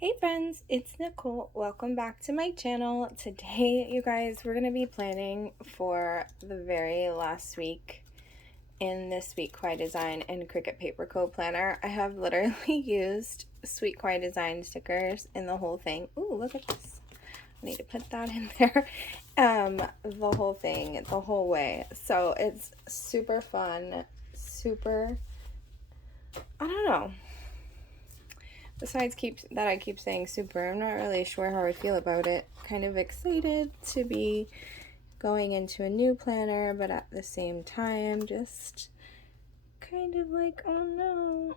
Hey friends, it's Nicole. Welcome back to my channel. Today, you guys, we're going to be planning for the very last week in this Sweet Kawaii Design and Cricut Paper Co planner. I have literally used Sweet Kawaii Design stickers in the whole thing. Ooh, look at this. I need to put that in there. The whole thing, the whole way. So it's super fun, super, I don't know. Besides I keep saying super, I'm not really sure how I feel about it. Kind of excited to be going into a new planner, but at the same time, just kind of like, oh no,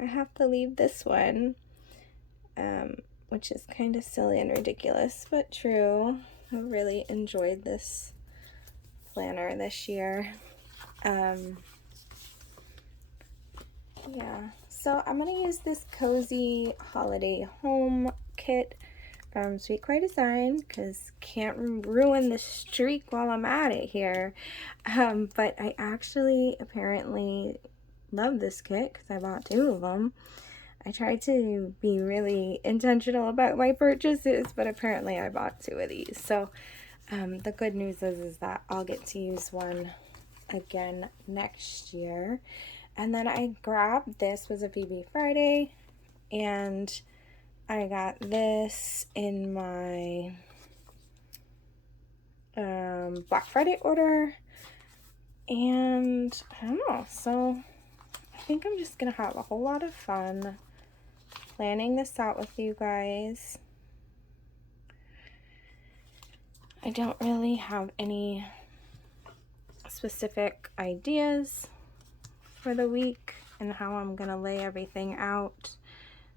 I have to leave this one, which is kind of silly and ridiculous, but true. I really enjoyed this planner this year. Yeah, so I'm going to use this cozy holiday home kit from Sweet Kawaii Design because can't ruin the streak while I'm at it here. But I actually apparently love this kit because I bought 2 of them. I tried to be really intentional about my purchases, but apparently I bought 2 of these. So the good news is that I'll get to use one again next year. And then I grabbed this, was a PB Friday, and I got this in my Black Friday order, and I don't know, so I think I'm just gonna have a whole lot of fun planning this out with you guys. I don't really have any specific ideas for the week and how I'm gonna lay everything out,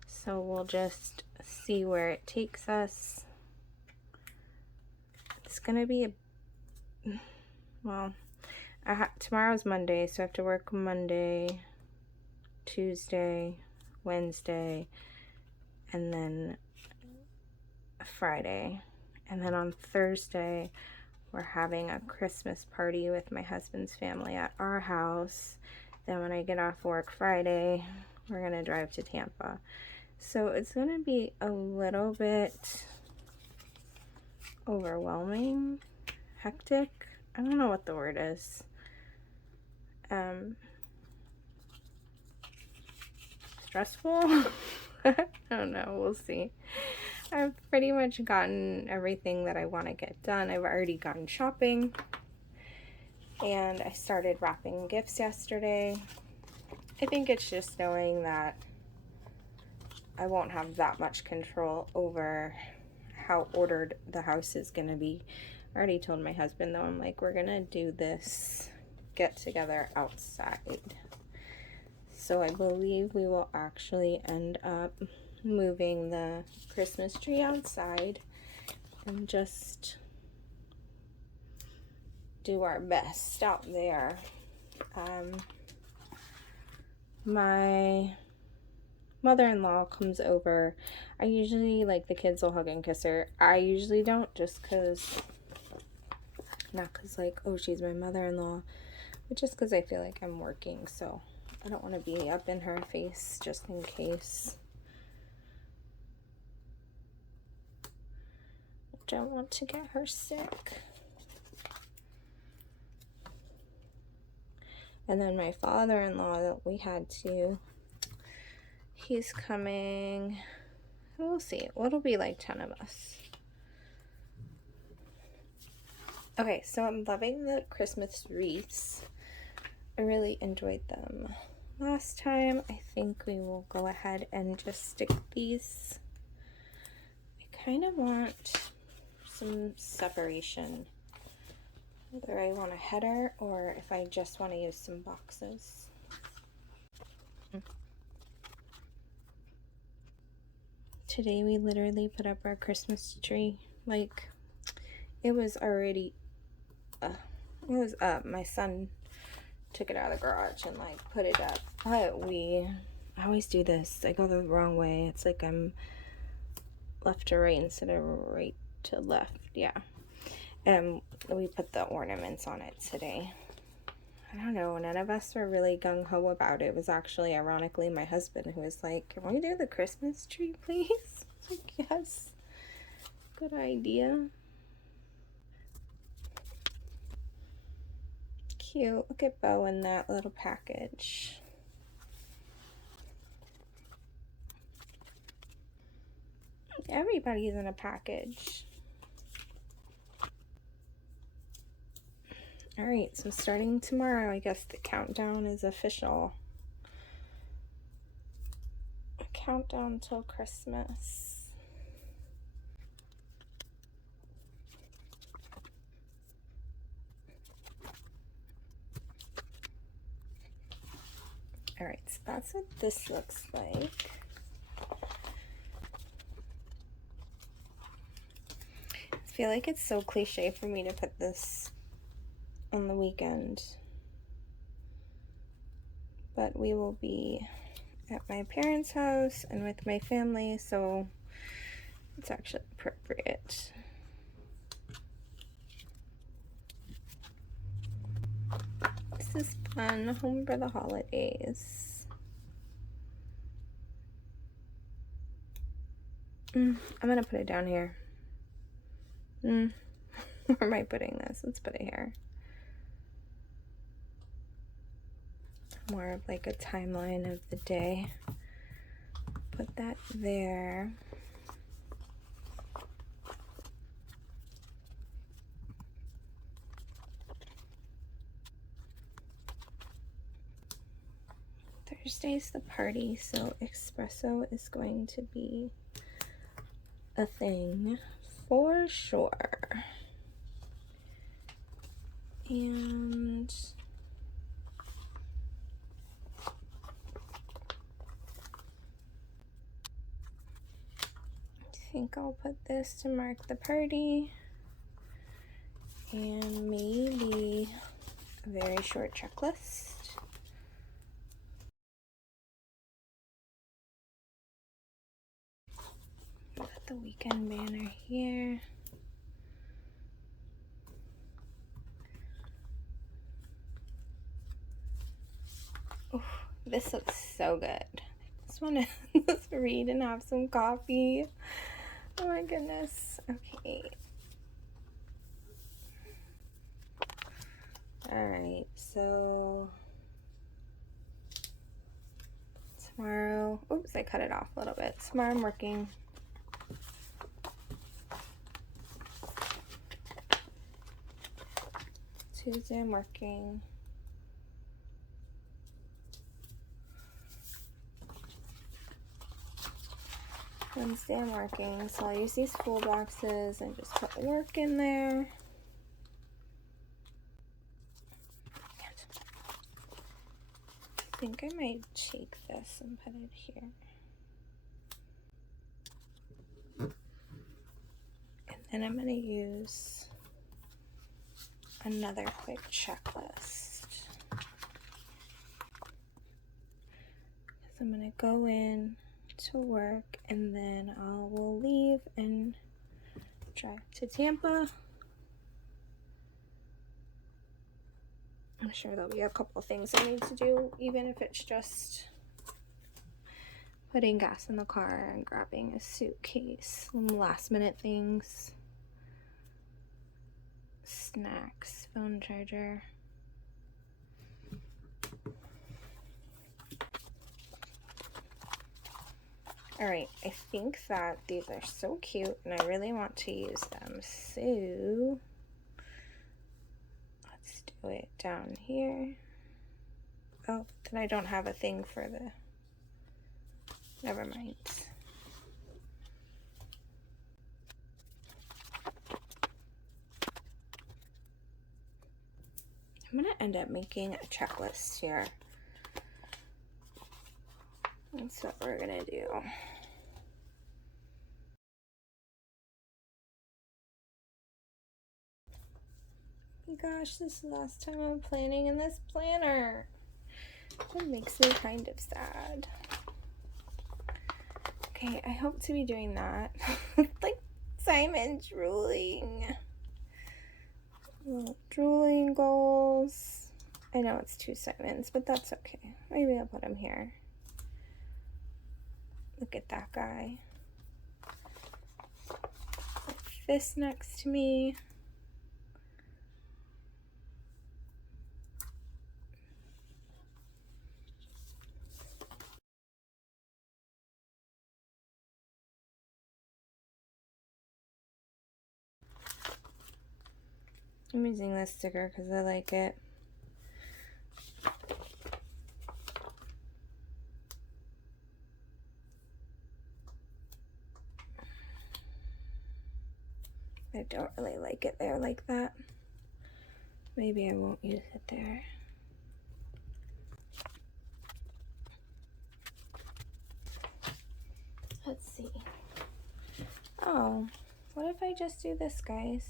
so we'll just see where it takes us. It's gonna be tomorrow's Monday, so I have to work Monday, Tuesday, Wednesday, and then Friday. And then on Thursday, we're having a Christmas party with my husband's family at our house. Then when I get off work Friday, we're gonna drive to Tampa. So it's gonna be a little bit overwhelming, hectic. I don't know what the word is. Stressful? I don't know, we'll see. I've pretty much gotten everything that I want to get done. I've already gone shopping, and I started wrapping gifts yesterday. I think it's just knowing that I won't have that much control over how ordered the house is going to be. I already told my husband, though, I'm like, we're going to do this get together outside. So I believe we will actually end up moving the Christmas tree outside and just do our best out there. My mother-in-law comes over. I usually, like, the kids will hug and kiss her. I usually don't, just because, not because, like, oh, she's my mother-in-law, but just because I feel like I'm working, so I don't want to be up in her face just in case. I don't want to get her sick. And then my father-in-law that we had to, he's coming. We'll see. It'll be like 10 of us. Okay, so I'm loving the Christmas wreaths. I really enjoyed them last time. I think we will go ahead and just stick these. I kind of want some separation, whether I want a header or if I just want to use some boxes. Today we literally put up our Christmas tree. Like, it was already it was up. My son took it out of the garage and like put it up, but I always do this. I go the wrong way. It's like I'm left to right instead of right to left. Yeah. And we put the ornaments on it today. I don't know, none of us were really gung-ho about it. It was actually, ironically, my husband who was like, can we do the Christmas tree, please? I guess. Good idea. Cute. Look at Bo in that little package. Everybody's in a package. Alright, so starting tomorrow, I guess the countdown is official. A countdown till Christmas. Alright, so that's what this looks like. I feel like it's so cliche for me to put this on the weekend, but we will be at my parents' house and with my family, so it's actually appropriate. This is fun. Home for the holidays. I'm gonna put it down here. Where am I putting this? Let's put it here. More of like a timeline of the day. Put that there. Thursday's the party, so espresso is going to be a thing for sure. And I think I'll put this to mark the party, and maybe a very short checklist. Put the weekend banner here. Oh, this looks so good. I just want to just read and have some coffee. Oh my goodness. Okay. Alright, so tomorrow, oops, I cut it off a little bit. Tomorrow I'm working. Tuesday I'm working. Wednesday I'm working, so I'll use these full boxes and just put work in there. I think I might take this and put it here. And then I'm going to use another quick checklist. Because I'm going to go in to work and then I will leave and drive to Tampa. I'm sure there'll be a couple things I need to do, even if it's just putting gas in the car and grabbing a suitcase, some last minute things, snacks, phone charger. Alright, I think that these are so cute and I really want to use them, so let's do it down here. Oh, then I don't have a thing for the, never mind. I'm gonna end up making a checklist here. That's what we're gonna do. Oh my gosh, this is the last time I'm planning in this planner. That makes me kind of sad. Okay, I hope to be doing that. Like Simon drooling. Little drooling goals. I know it's 2 Simons, but that's okay. Maybe I'll put him here. Look at that guy. this next to me. I'm using this sticker because I like it. I don't really like it there like that. Maybe I won't use it there. Let's see. Oh, what if I just do this, guys?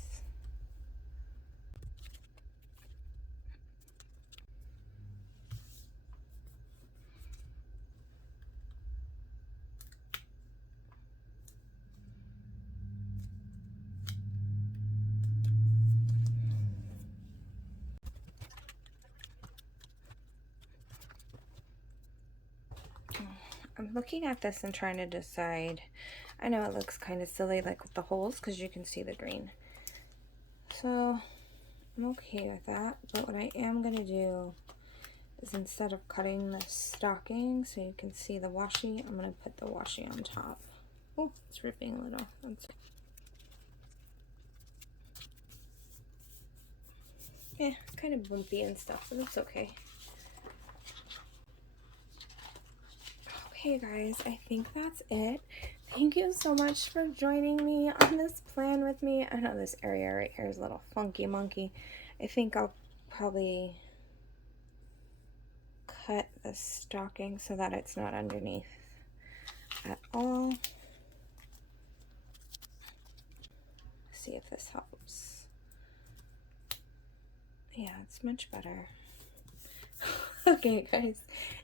I'm looking at this and trying to decide. I know it looks kind of silly, like with the holes, because you can see the green. So I'm okay with that, but what I am going to do is, instead of cutting the stocking so you can see the washi, I'm going to put the washi on top. Oh, it's ripping a little. Yeah, kind of bumpy and stuff, but it's okay. Okay guys, I think that's it. Thank you so much for joining me on this plan with me. I know this area right here is a little funky monkey. I think I'll probably cut the stocking so that it's not underneath at all. See if this helps. Yeah, it's much better. Okay guys,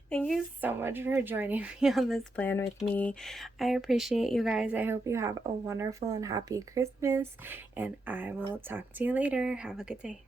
thank you so much for joining me on this plan with me. I appreciate you guys. I hope you have a wonderful and happy Christmas, and I will talk to you later. Have a good day.